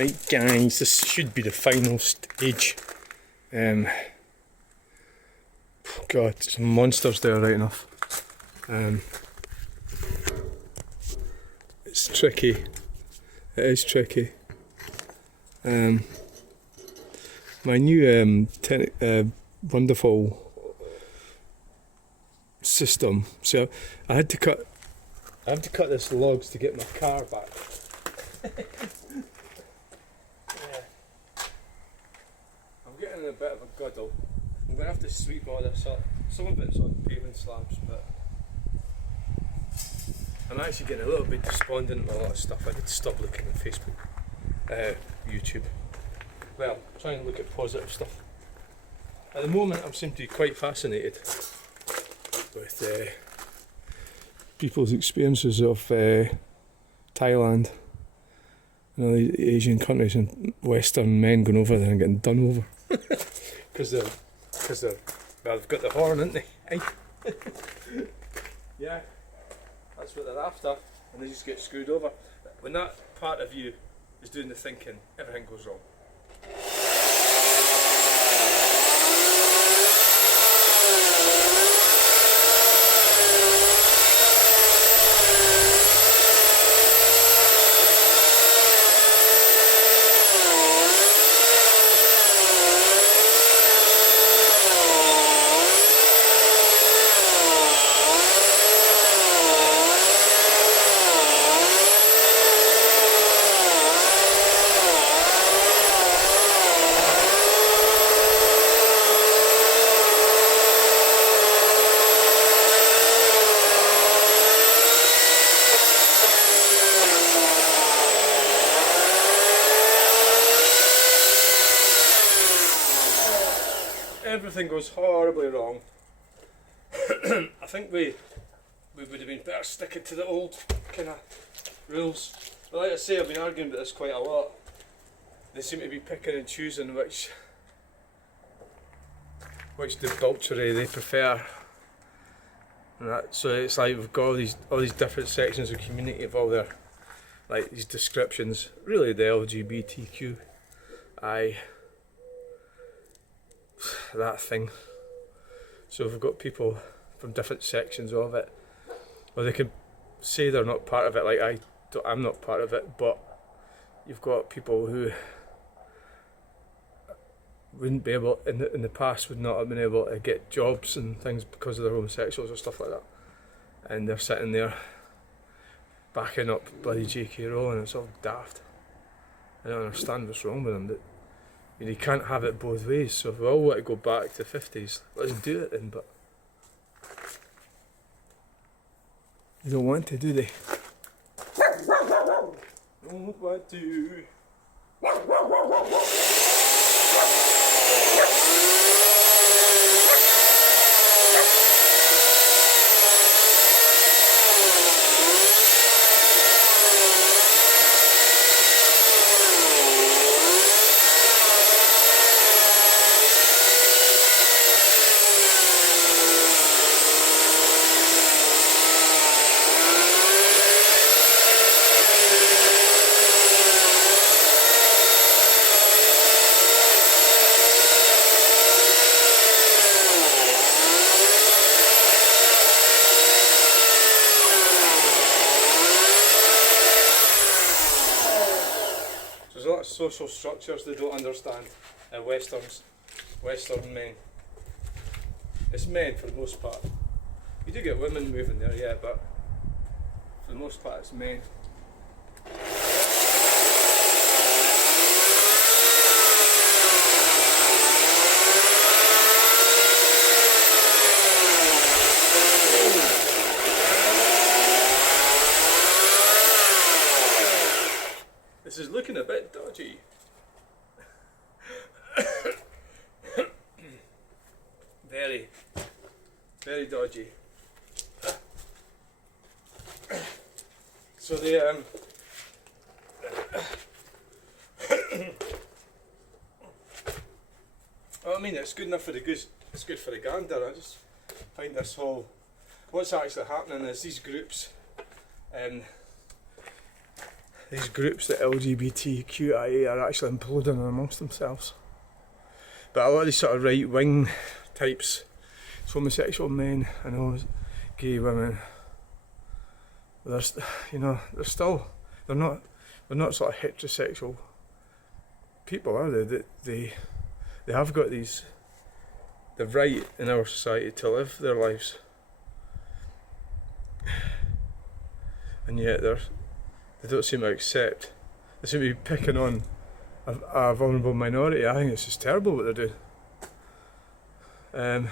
Right guys, this should be the final stage. God, some monsters there, right enough. It's tricky. It is tricky. My new wonderful system. So I had to cut this logs to get my car back. Yeah. I'm getting in a bit of a guddle. I'm going to have to sweep all this up. Some of it's on paving slabs, but I'm actually getting a little bit despondent with a lot of stuff. I need to stop looking at Facebook, YouTube. Well, try and look at positive stuff. At the moment, I seem to be quite fascinated with people's experiences of Thailand and all these Asian countries and Western men going over there and getting done over. Because they're, well, they've got the horn, haven't they? Aye. Yeah, that's what they're after, and they just get screwed over. When that part of you is doing the thinking, everything goes wrong. Everything goes horribly wrong. I think we would have been better sticking to the old kind of rules. But like I say, I've been arguing about this quite a lot. They seem to be picking and choosing which debauchery they prefer. And that, so it's like we've got all these different sections of community of all their like these descriptions. Really, the LGBTQI. That thing. So we've got people from different sections of it, or they can say they're not part of it, like I'm not part of it, but you've got people who wouldn't be able, in the past would not have been able to get jobs and things because of their homosexuals or stuff like that, and they're sitting there backing up bloody J.K. Rowling. It's all daft. I don't understand what's wrong with them, but you can't have it both ways. So if we all want to go back to the 50s, let's do it then, but they don't want to, do they? Don't want to. There's a lot of social structures they don't understand. Western men. It's men for the most part. You do get women moving there, yeah, but for the most part it's men. This is looking a bit dodgy. Very, very dodgy. So they well, I mean, it's good enough for the goose. It's good for the gander. I just find this whole. What's actually happening is these groups these groups, the LGBTQIA, are actually imploding amongst themselves. But a lot of these sort of right wing types, homosexual men, I know, gay women, they're not sort of heterosexual people, are they? They have got the right in our society to live their lives, and yet they don't seem to accept. They seem to be picking on a vulnerable minority. I think it's just terrible what they're doing.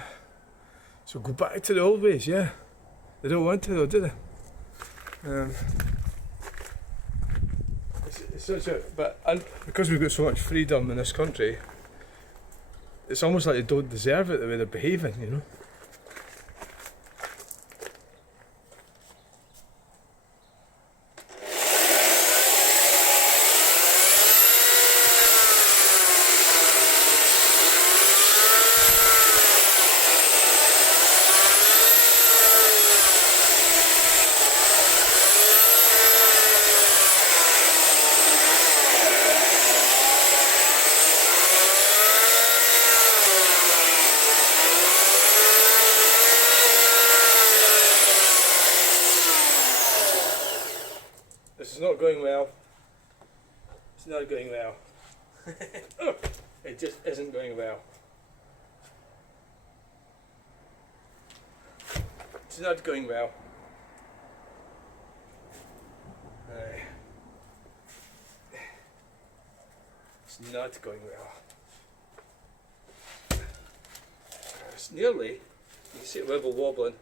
So go back to the old ways, yeah. They don't want to though, do they? It's such a, because we've got so much freedom in this country, it's almost like they don't deserve it the way they're behaving, you know. This is not going well. It's not going well. It just isn't going well. It's not going well. It's not going well. It's nearly, you can see it wibble wobbling.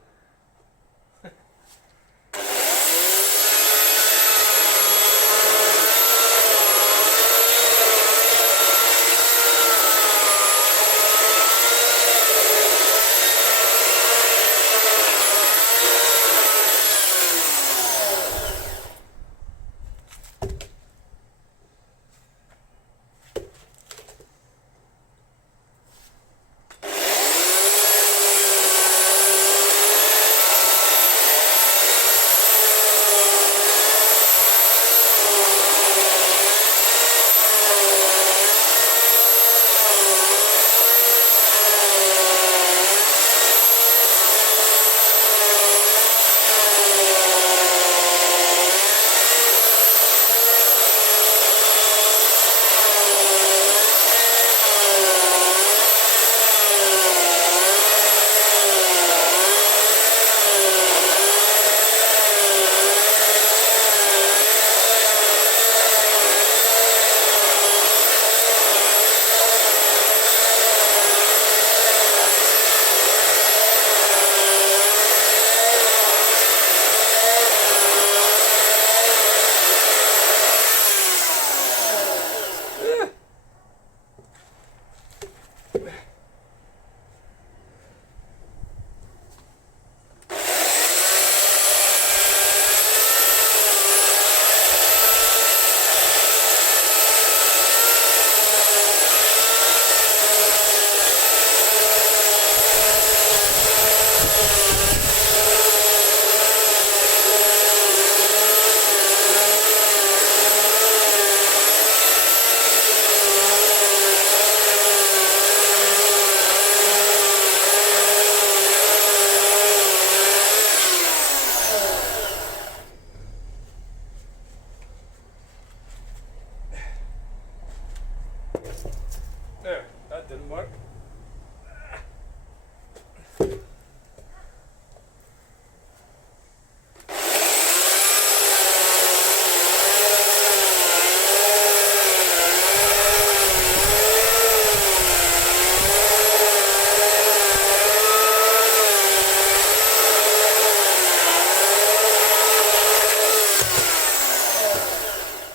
There, that didn't work.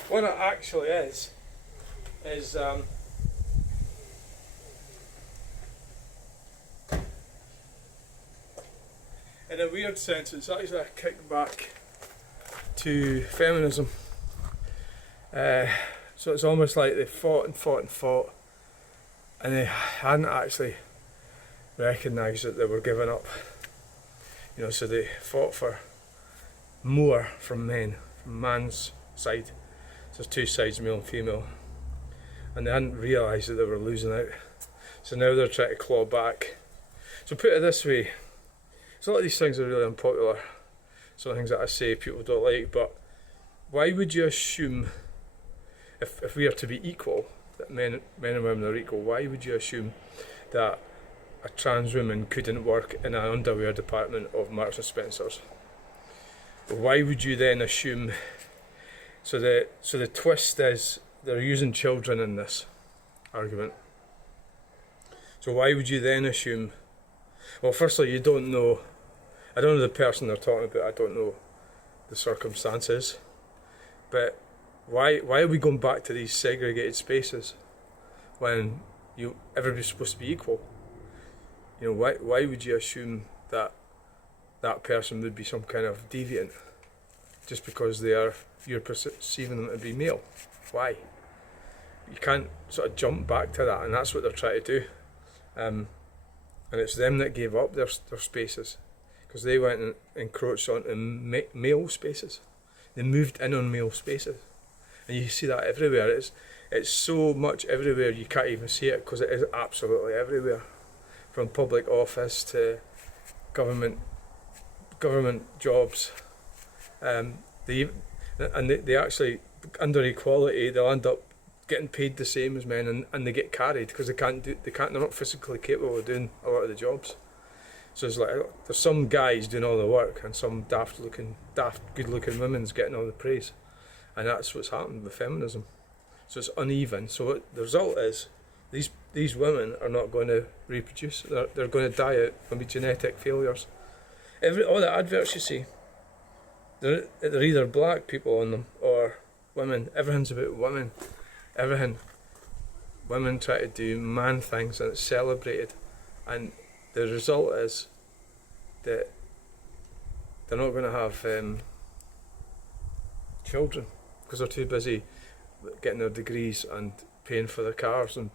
What it actually is in a weird sense, it's actually a kickback to feminism. So it's almost like they fought and fought and fought, and they hadn't actually recognised that they were giving up. You know, so they fought for more from men, from man's side, So there's two sides, male and female, and they hadn't realised that they were losing out. So now they're trying to claw back. So put it this way, so a lot of these things are really unpopular. Some things that I say people don't like, but why would you assume, if we are to be equal, that men and women are equal, why would you assume that a trans woman couldn't work in an underwear department of Marks and Spencer's? Why would you then assume, so the twist is they're using children in this argument. So why would you then assume, well, firstly, you don't know, I don't know the person they're talking about, I don't know the circumstances, but why are we going back to these segregated spaces when everybody's supposed to be equal? Why would you assume that that person would be some kind of deviant just because you're perceiving them to be male? Why? You can't sort of jump back to that, and that's what they're trying to do. And it's them that gave up their spaces, because they went and encroached onto male spaces. They moved in on male spaces, and you see that everywhere. It's so much everywhere you can't even see it, because it is absolutely everywhere, from public office to government jobs. They actually, under equality, they'll end up getting paid the same as men, and they get carried because they're not physically capable of doing a lot of the jobs. So it's like there's some guys doing all the work and some daft good looking women's getting all the praise, and that's what's happened with feminism. So it's uneven. So what the result is, these women are not going to reproduce. They're going to die out. There'll be genetic failures. All the adverts you see, they're either black people on them or women. Everything's about women. Everything. Women try to do man things, and it's celebrated. And the result is that they're not going to have children because they're too busy getting their degrees and paying for their cars and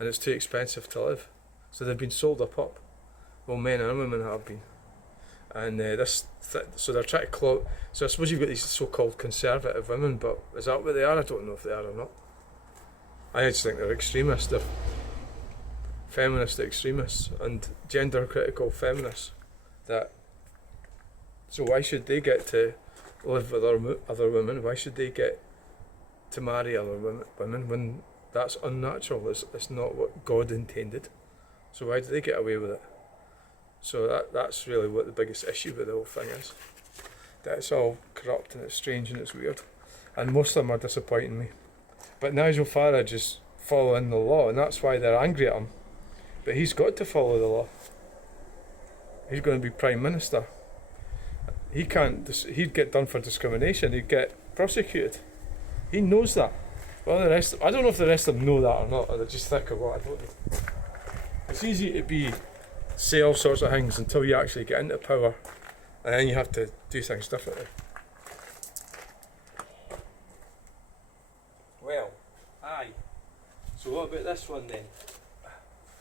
it's too expensive to live. So they've been sold a pup. Well, men and women have been. And so they're trying to claw. So I suppose you've got these so-called conservative women, but is that what they are? I don't know if they are or not. I just think they're extremists. They're feminist extremists and gender-critical feminists. So why should they get to live with other women? Why should they get to marry other women when that's unnatural? It's not what God intended. So why do they get away with it? So that's really what the biggest issue with the whole thing is. That it's all corrupt and it's strange and it's weird. And most of them are disappointing me. But Nigel Farage is following the law, and that's why they're angry at him. But he's got to follow the law. He's going to be Prime Minister. He'd get done for discrimination, he'd get prosecuted. He knows that. Well, I don't know if the rest of them know that or not, or they just think of what I don't know. It's easy to say all sorts of things until you actually get into power, and then you have to do things differently. Well, aye. So what about this one then?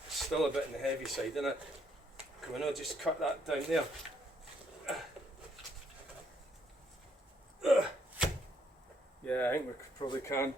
It's still a bit on the heavy side, isn't it? Can we not just cut that down there? Yeah, I think we probably can.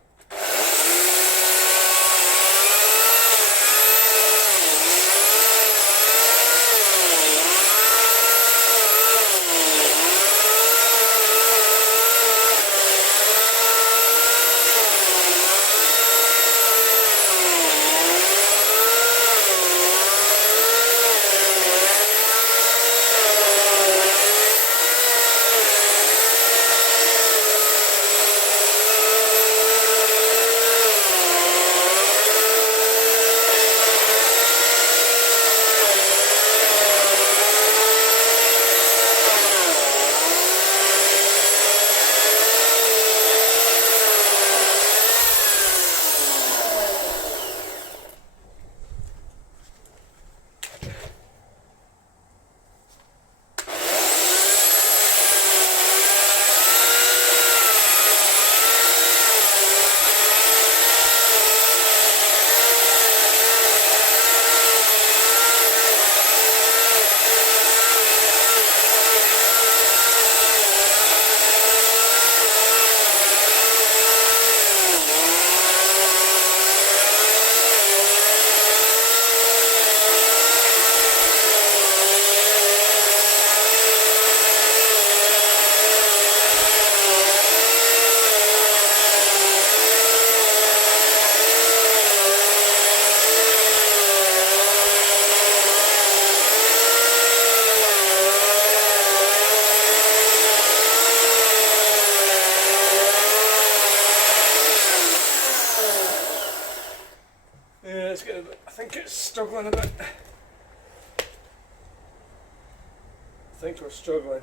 it's getting a bit, I think it's struggling a bit. I think we're struggling.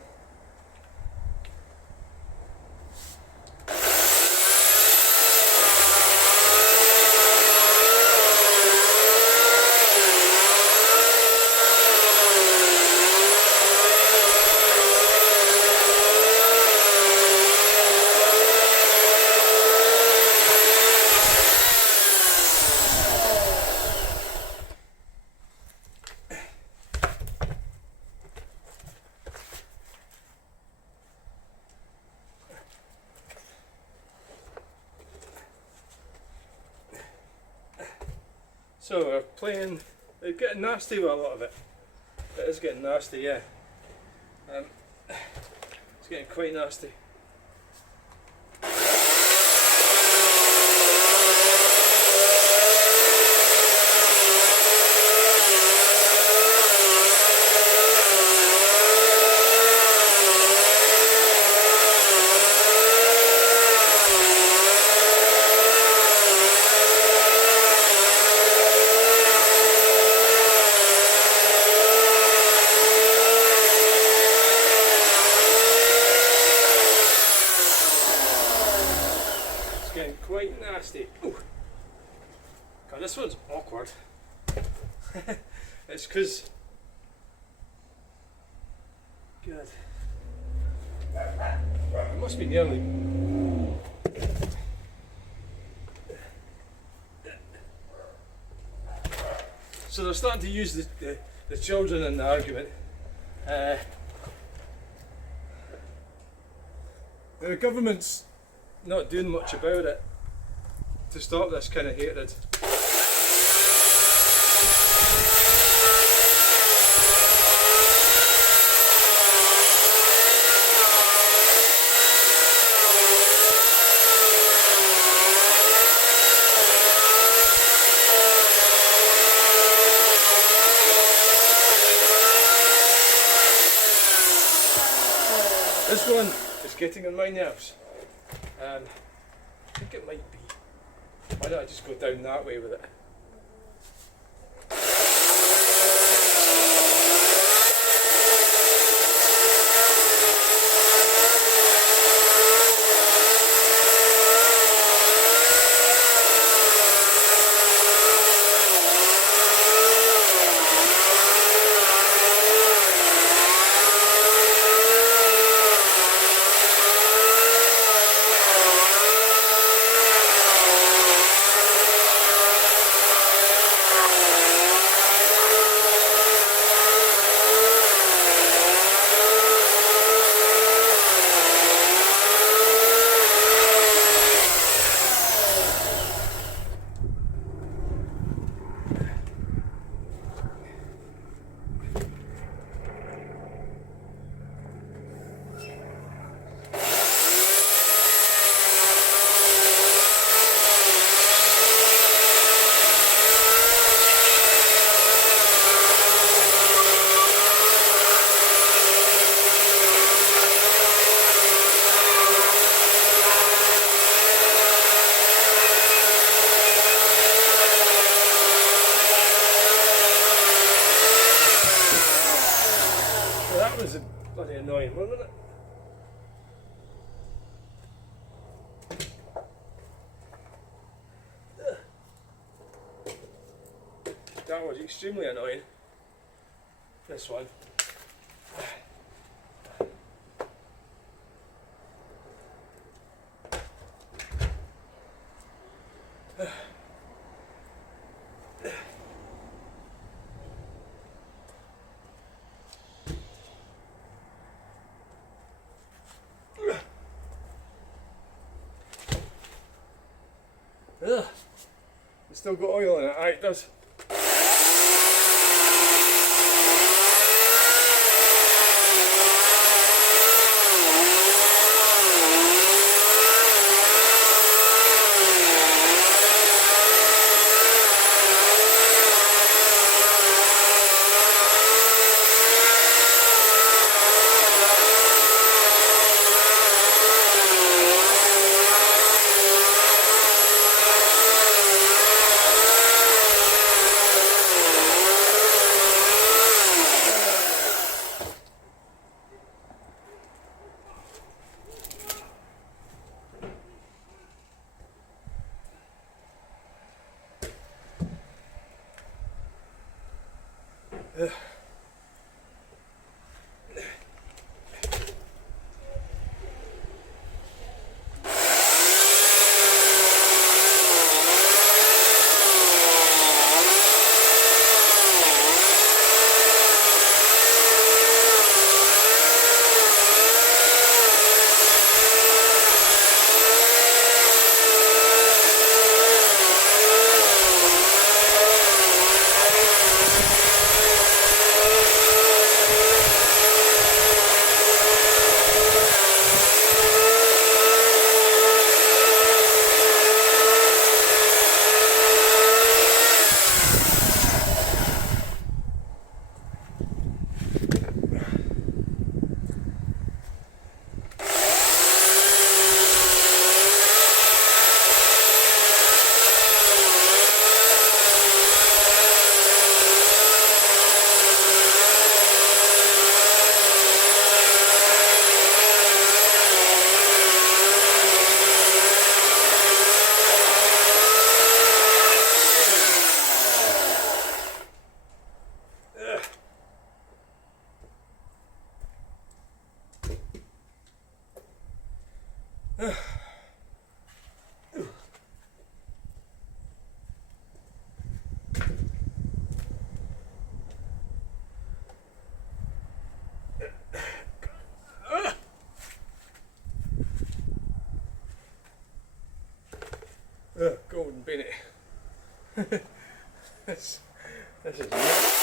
So we're playing, it's getting nasty with a lot of it. It is getting nasty, yeah. It's getting quite nasty. Quite nasty. Ooh. God, this one's awkward. It's because good. It must be nearly. So they're starting to use the children in the argument. The government's not doing much about it to stop this kind of hatred. This one is getting on my nerves. I think it might be. Why don't I just go down that way with it? That was bloody annoying, wasn't it? That was extremely annoying. This one. Ugh. It's still got oil in it. Aye, it does. Golden Bennett. this is nuts.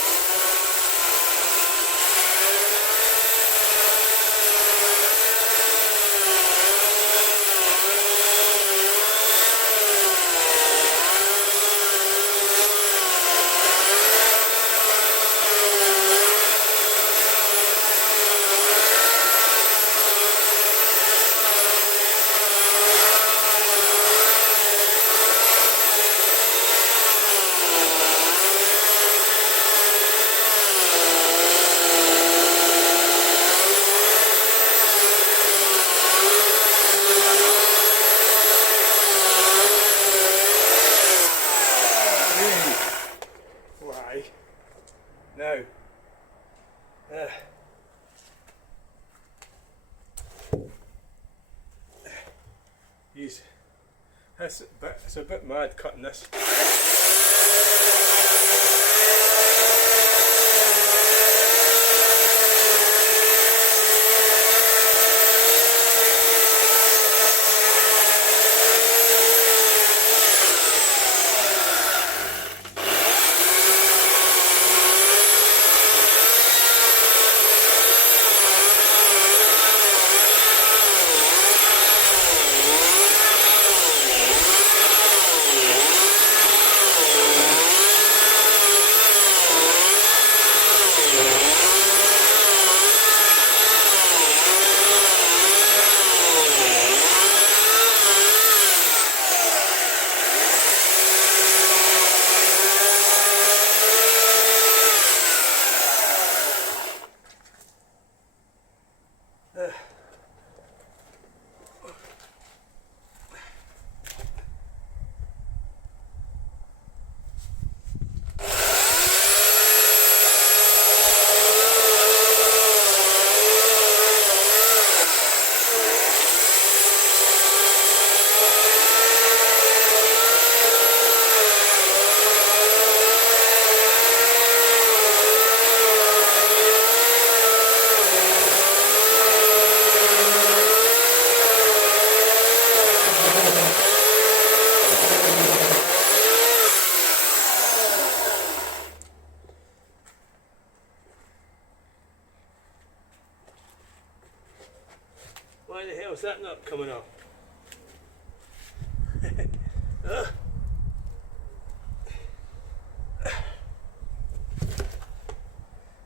Why? Now. Jeez. It's a bit mad cutting this. Why the hell is that not coming up?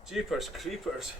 Jeepers creepers.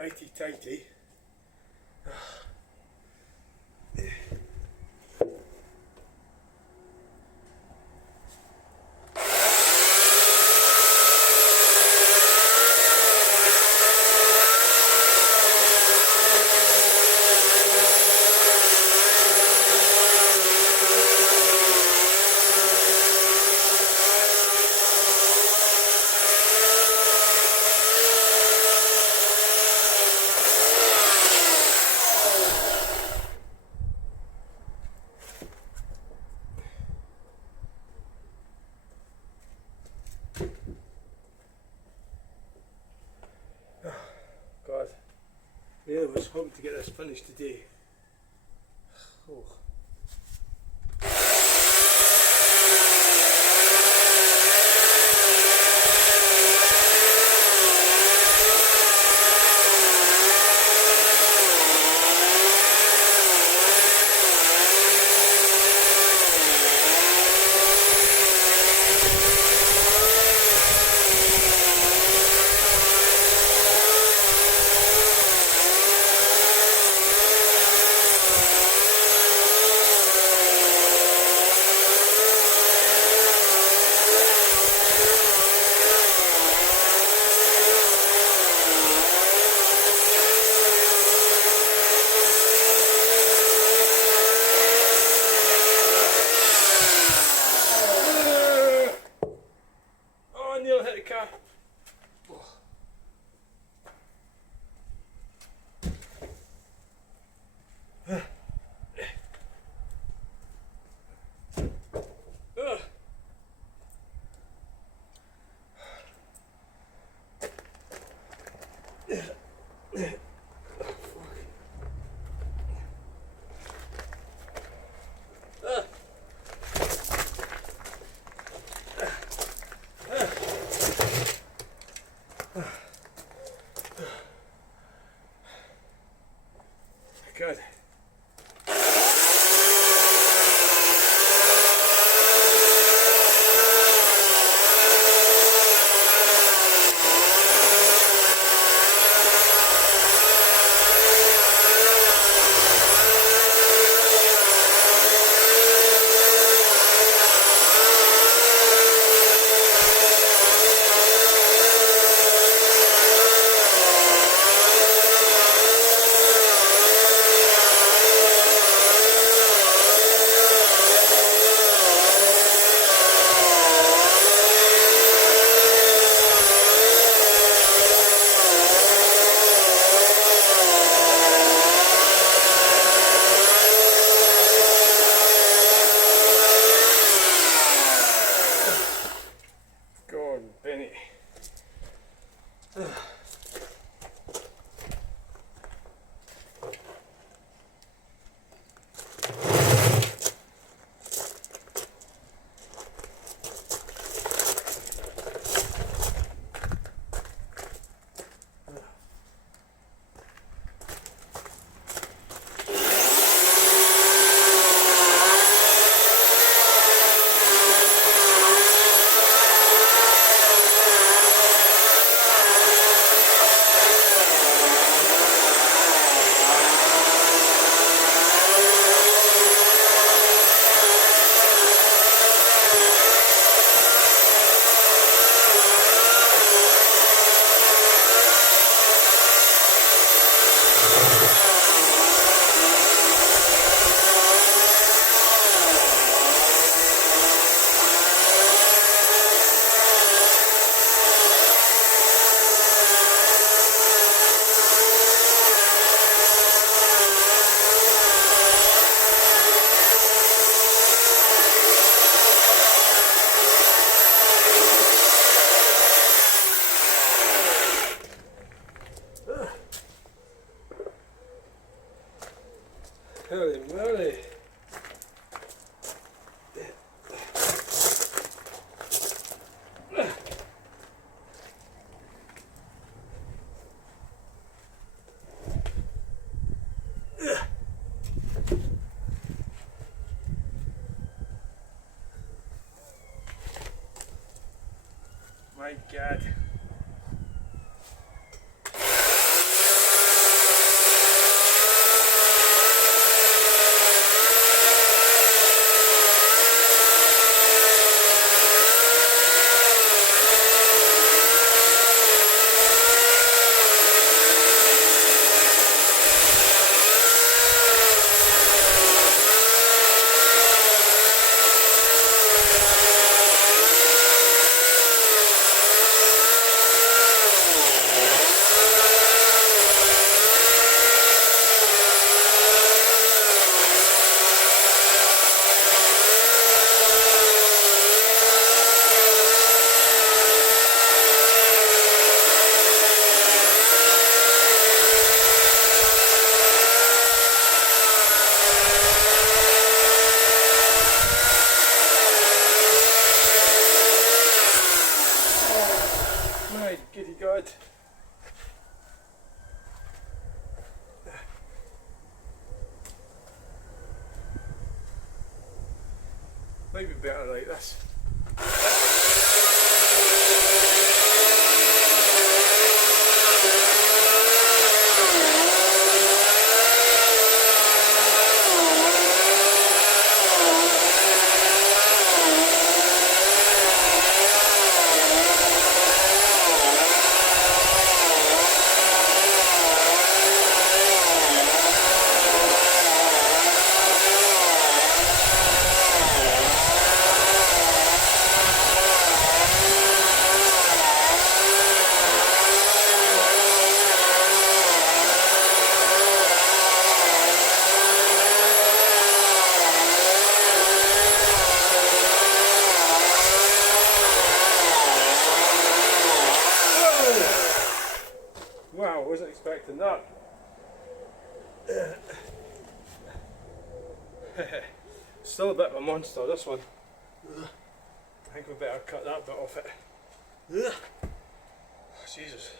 righty tighty. God, really was hoping to get this finished today. Oh. Nearly hit the car. Good. Gordon Bennett. Holy moly. My God. My giddy God. Might be better like this. Wow, I wasn't expecting that. Still a bit of a monster, this one. I think we better cut that bit off it. Jesus.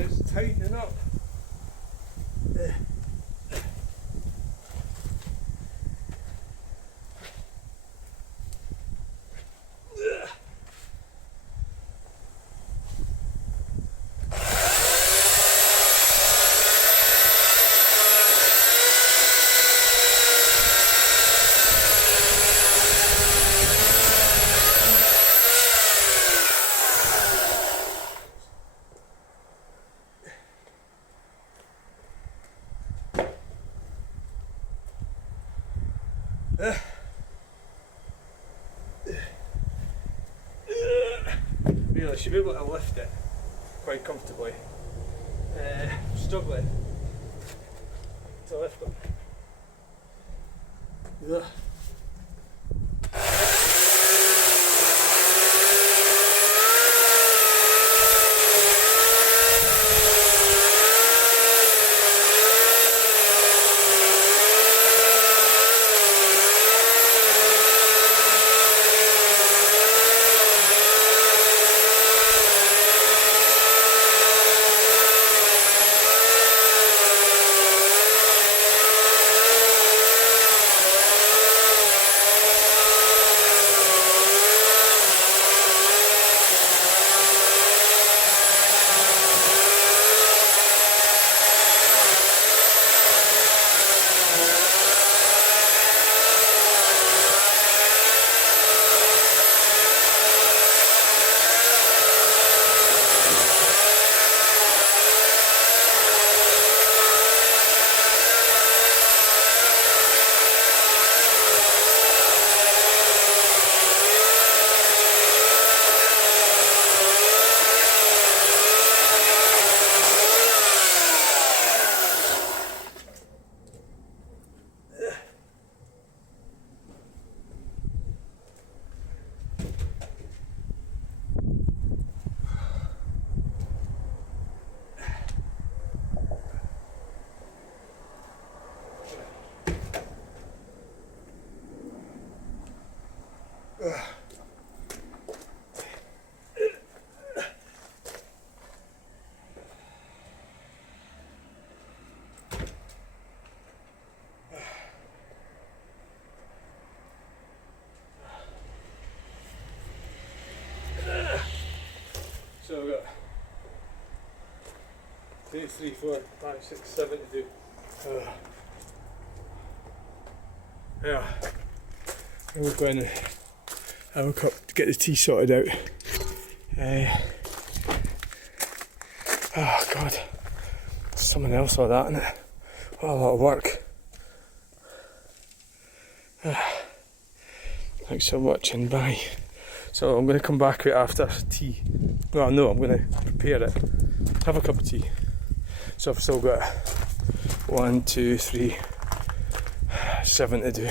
It's tightening up. Really, should be able to lift it quite comfortably. Struggling to lift it. 3, 4, 5, 6, 7 to do. Yeah. And we'll go in and have a cup to get the tea sorted out. Oh God, something else like that, isn't it? What a lot of work. Thanks so much and bye. So I'm going to come back after tea. Well, no, I'm going to prepare it, have a cup of tea. So I've still got 1, 2, 3, 7 to do.